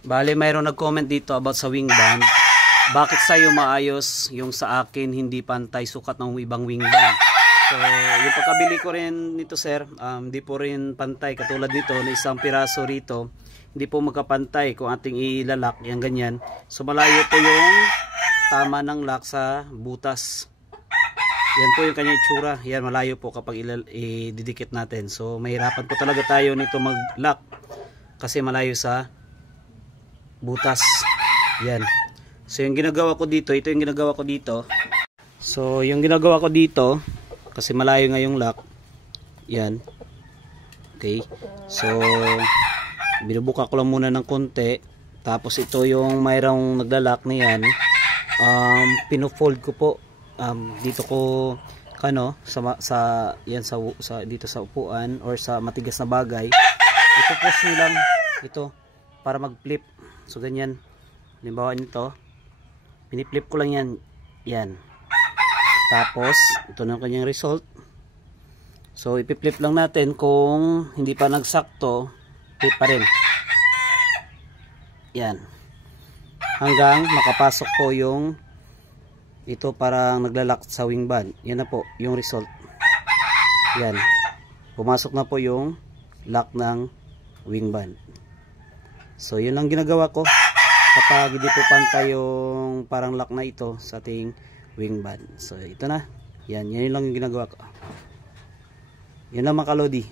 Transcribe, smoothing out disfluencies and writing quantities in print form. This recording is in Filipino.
Bale, mayroon nag-comment dito about sa wing band. Bakit sa'yo maayos, yung sa akin hindi pantay sukat ng ibang wing band? So, yung pagkabili ko rin nito sir, hindi po rin pantay. Katulad nito, na isang piraso rito, hindi po magkapantay kung ating ilalak, yan ganyan. So, malayo po yung tama ng lock sa butas. Yan po yung kanyang itsura. Yan, malayo po kapag ididikit natin. So, mahirapan po talaga tayo nito mag-lock kasi malayo sa butas. Yan. So, yung ginagawa ko dito, ito yung ginagawa ko dito. So, yung ginagawa ko dito, kasi malayo nga yung lock. Yan. Okay. So, binubuka ko lang muna ng konti. Tapos, ito yung mayroong naglalak na yan. Pino-fold ko po. Dito ko, dito sa upuan or sa matigas na bagay. Ito push nyo lang. Ito. Para mag-flip. So, ganyan. Halimbawa nito. Piniflip ko lang yan. Yan. Tapos, ito na ang kanyang result. So, ipiflip lang natin kung hindi pa nagsakto, flip pa rin. Yan. Hanggang makapasok po yung ito parang naglalak sa wing band. Yan na po, yung result. Yan. Pumasok na po yung lock ng wing band. So, yun lang ginagawa ko kapag hindi po pantay yung parang lock na ito sa ating wing band. So ito na. Yan lang yung ginagawa ko. Yan lang mga kalodi.